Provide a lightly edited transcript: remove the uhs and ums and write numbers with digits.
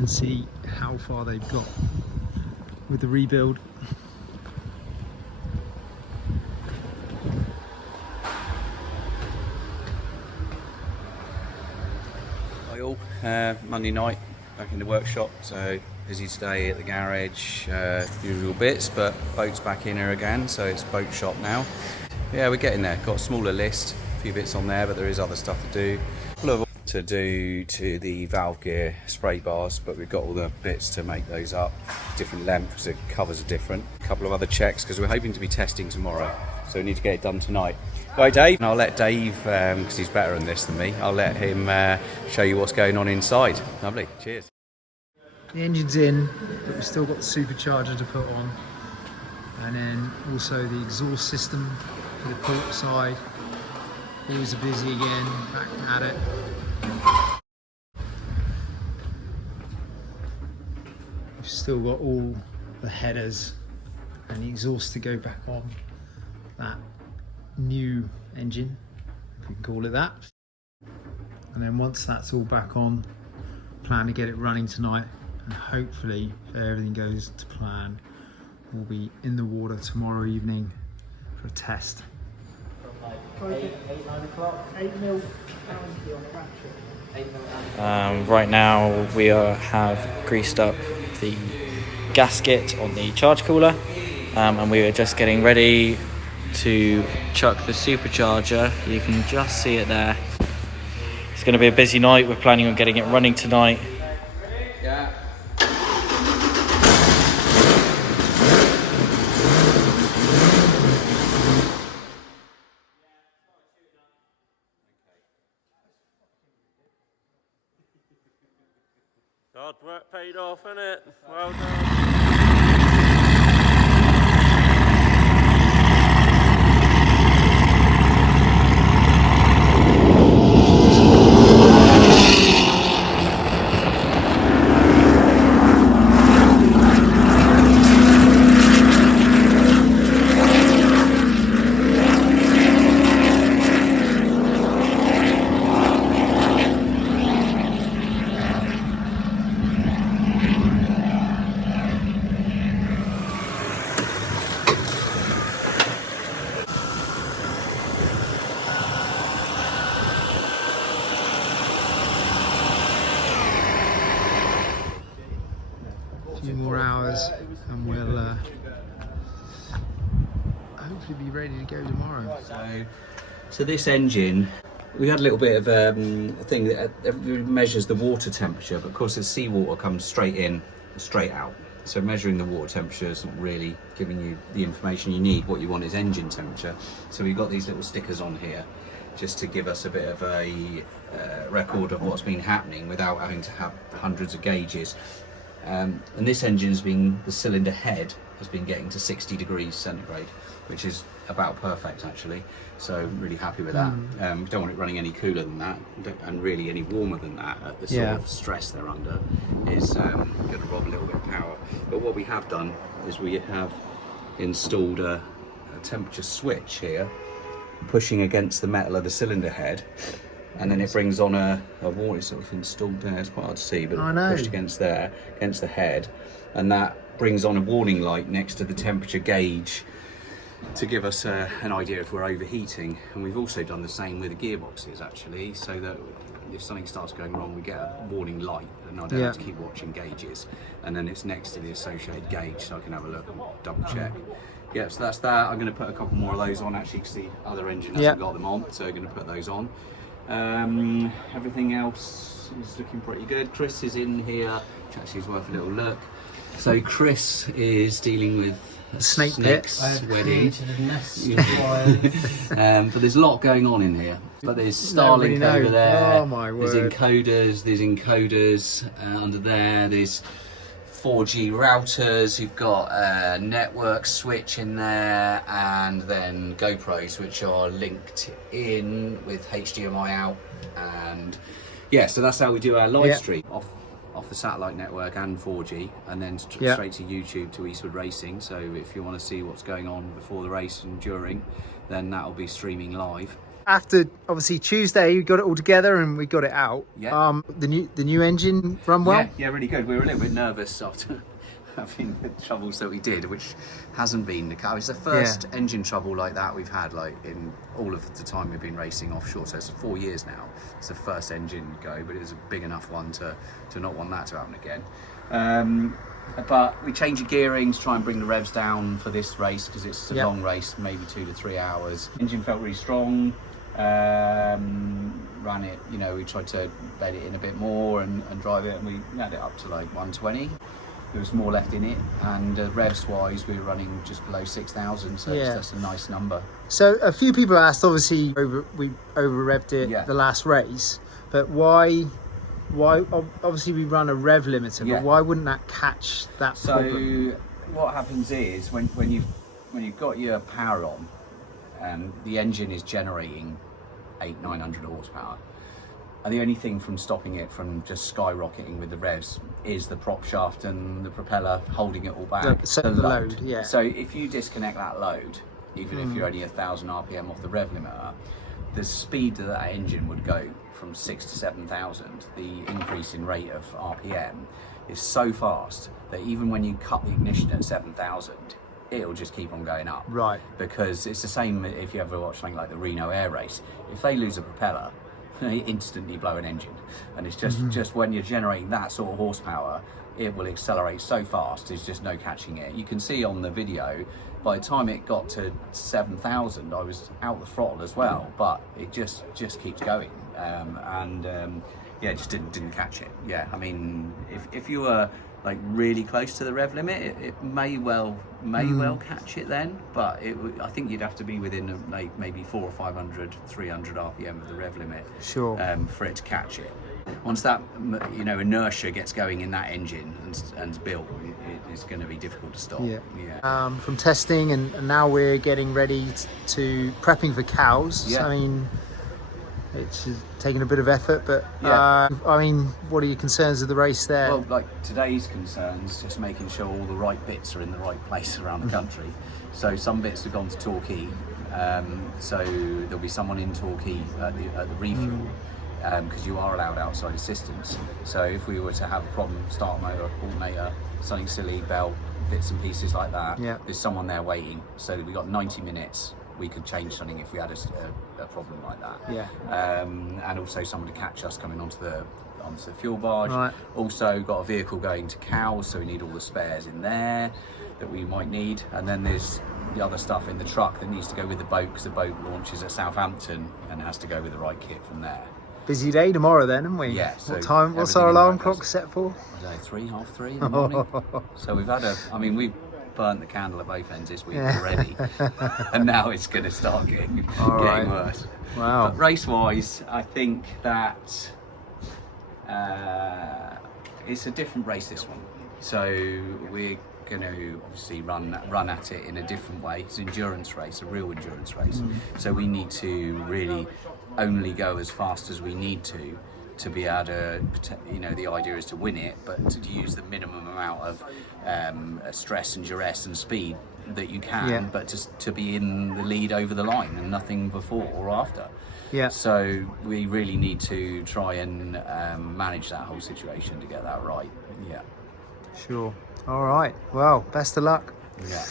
and see how far they've got with the rebuild. Hi all, Monday night back in the workshop, so busy today at the garage, usual bits, but boat's back in here again, so it's boat shop now. Yeah, we're getting there, got a smaller list, a few bits on there, but there is other stuff to do. To do to the valve gear spray bars, but we've got all the bits to make those up, different lengths, the covers are different. A couple of other checks because we're hoping to be testing tomorrow, so we need to get it done tonight. Right, Dave, and I'll let Dave, because he's better on this than me, I'll let him show you what's going on inside. Lovely, cheers. The engine's in, but we've still got the supercharger to put on, and then also the exhaust system for the port side. Wheels are busy again, back at it. We've still got all the headers and the exhaust to go back on that new engine, if we can call it that. And then once that's all back on, plan to get it running tonight, and hopefully, if everything goes to plan, we'll be in the water tomorrow evening for a test. 8, 9 o'clock, 8 mil currently on the ratchet. Right now we have greased up the gasket on the charge cooler, and we are just getting ready to chuck the supercharger. You can just see it there. It's going to be a busy night. We're planning on getting it running tonight. Yeah. Hard work paid off, innit? Well done. A few more hours and we'll hopefully be ready to go tomorrow. So this engine, we had a little bit of a thing that measures the water temperature, but of course the seawater comes straight in, straight out. So measuring the water temperature is not really giving you the information you need. What you want is engine temperature. So we've got these little stickers on here just to give us a bit of a record of what's been happening without having to have hundreds of gauges. And this engine's been, the cylinder head has been getting to 60 degrees centigrade, which is about perfect actually. So really happy with that. We don't want it running any cooler than that, and really any warmer than that at the sort of stress they're under is going to rob a little bit of power. But what we have done is we have installed a temperature switch here, pushing against the metal of the cylinder head. And then it brings on a wall. It's sort of installed there. It's quite hard to see, but pushed against there, against the head, and that brings on a warning light next to the temperature gauge to give us an idea if we're overheating. And we've also done the same with the gearboxes actually, so that if something starts going wrong, we get a warning light, and I don't have to keep watching gauges. And then it's next to the associated gauge, so I can have a look and double check. Yeah, so that's that. I'm going to put a couple more of those on actually, because the other engine hasn't got them on, so I'm going to put those on. Everything else is looking pretty good. Chris is in here, which actually is worth a little look. So Chris is dealing with snakes wedding. But the's a lot going on in here. But there's Starlink over there. Oh my word. There's encoders under there. There's 4G routers, you've got a network switch in there, and then GoPros which are linked in with HDMI out. And yeah, so that's how we do our live stream off the satellite network and 4G, and then straight to YouTube to Eastwood Racing. So if you want to see what's going on before the race and during, then that'll be streaming live. After obviously Tuesday, we got it all together and we got it out. Yeah. The new engine run well. Yeah, really good. We were a little bit nervous after having the troubles that we did, which hasn't been the case. It's the first engine trouble like that we've had, like in all of the time we've been racing offshore. So it's 4 years now. It's the first engine go, but it was a big enough one to not want that to happen again. But we changed the gearing to try and bring the revs down for this race because it's a long race, maybe 2 to 3 hours. Engine felt really strong. Ran it, you know, we tried to bed it in a bit more and drive it, and we had it up to like 120. There was more left in it, and revs wise we were running just below 6,000, so that's a nice number. So a few people asked, obviously we over revved it the last race, but why obviously we run a rev limiter, but why wouldn't that catch that problem? So what happens is when you've got your power on, the engine is generating 800-900 horsepower. And the only thing from stopping it from just skyrocketing with the revs is the prop shaft and the propeller holding it all back. The load, yeah. So if you disconnect that load, even if you're only 1,000 RPM off the rev limiter, the speed that engine would go from 6,000 to 7,000, the increase in rate of RPM is so fast that even when you cut the ignition at 7,000, it'll just keep on going up. Right. Because it's the same if you ever watch something like the Reno Air Race. If they lose a propeller, they instantly blow an engine. And it's just when you're generating that sort of horsepower, it will accelerate so fast, there's just no catching it. You can see on the video, by the time it got to 7,000, I was out the throttle as well, but it just keeps going. Just didn't catch it. Yeah, I mean, if you were like really close to the rev limit, it may well catch it then, but I think you'd have to be within like maybe 400 or 500, 300 RPM of the rev limit, for it to catch it. Once that inertia gets going in that engine and's built, it's going to be difficult to stop. From testing and now we're getting ready to prepping for cows. I mean, it's taking a bit of effort, but I mean, what are your concerns of the race there? Well, like today's concerns, just making sure all the right bits are in the right place around the country. So some bits have gone to Torquay, so there'll be someone in Torquay at the refuel, because you are allowed outside assistance. So if we were to have a problem, start motor, alternator, something silly, belt, bits and pieces like that, there's someone there waiting. So we've got 90 minutes. We could change something if we had a problem like that. And also someone to catch us coming onto the fuel barge. Right. Also got a vehicle going to Cowes, so we need all the spares in there that we might need. And then there's the other stuff in the truck that needs to go with the boat, because the boat launches at Southampton and has to go with the right kit from there. Busy day tomorrow then, haven't we? Yeah. So what time? What's our alarm clock set for? I don't know, 3, half 3 in the morning. So we've had we've burnt the candle at both ends this week already, and now it's going to start getting worse. Wow. But race-wise, I think that it's a different race, this one. So we're going to obviously run at it in a different way. It's an endurance race, a real endurance race. So we need to really only go as fast as we need to be able to, the idea is to win it, but to use the minimum amount of stress and duress and speed that you can, but to be in the lead over the line and nothing before or after. So we really need to try and manage that whole situation to get that right. Sure. All right. Well, best of luck. Yeah.